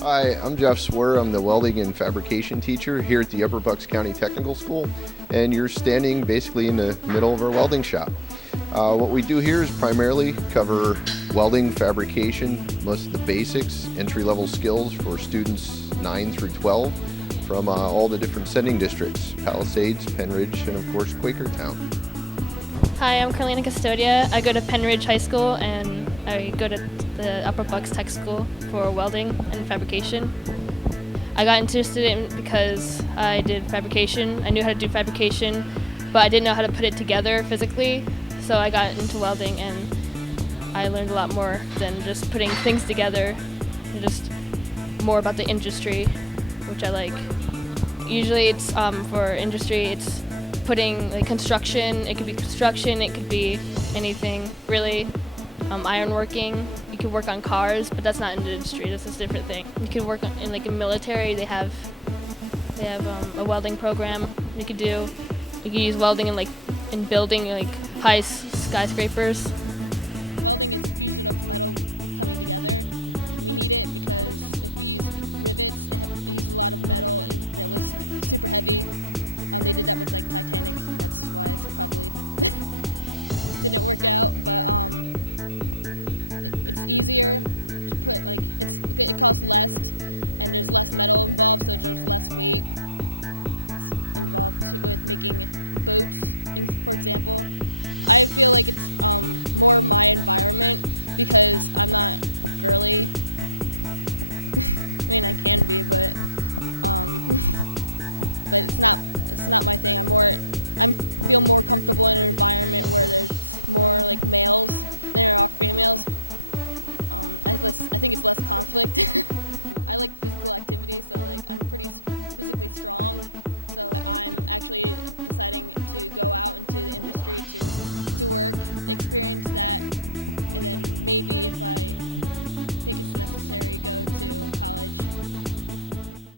Hi, I'm Jeff Swear. I'm the welding and fabrication teacher here at the Upper Bucks County Technical School, and you're standing basically in the middle of our welding shop. What we do here is primarily cover welding, fabrication, most of the basics, entry-level skills for students 9 through 12 from all the different sending districts, Palisades, Penridge, and of course Quakertown. Hi, I'm Carlina Custodia. I go to Penridge High School and I go to the Upper Bucks Tech School for welding and fabrication. I got interested in it because I did fabrication. I knew how to do fabrication, but I didn't know how to put it together physically. So I got into welding and I learned a lot more than just putting things together, and just more about the industry, which I like. Usually it's for industry, it's putting like construction. It could be construction, it could be anything really. Ironworking, you could work on cars, but that's not in the industry. That's a different thing. You could work in like in military. They have a welding program you could do. You could use welding in building like high skyscrapers.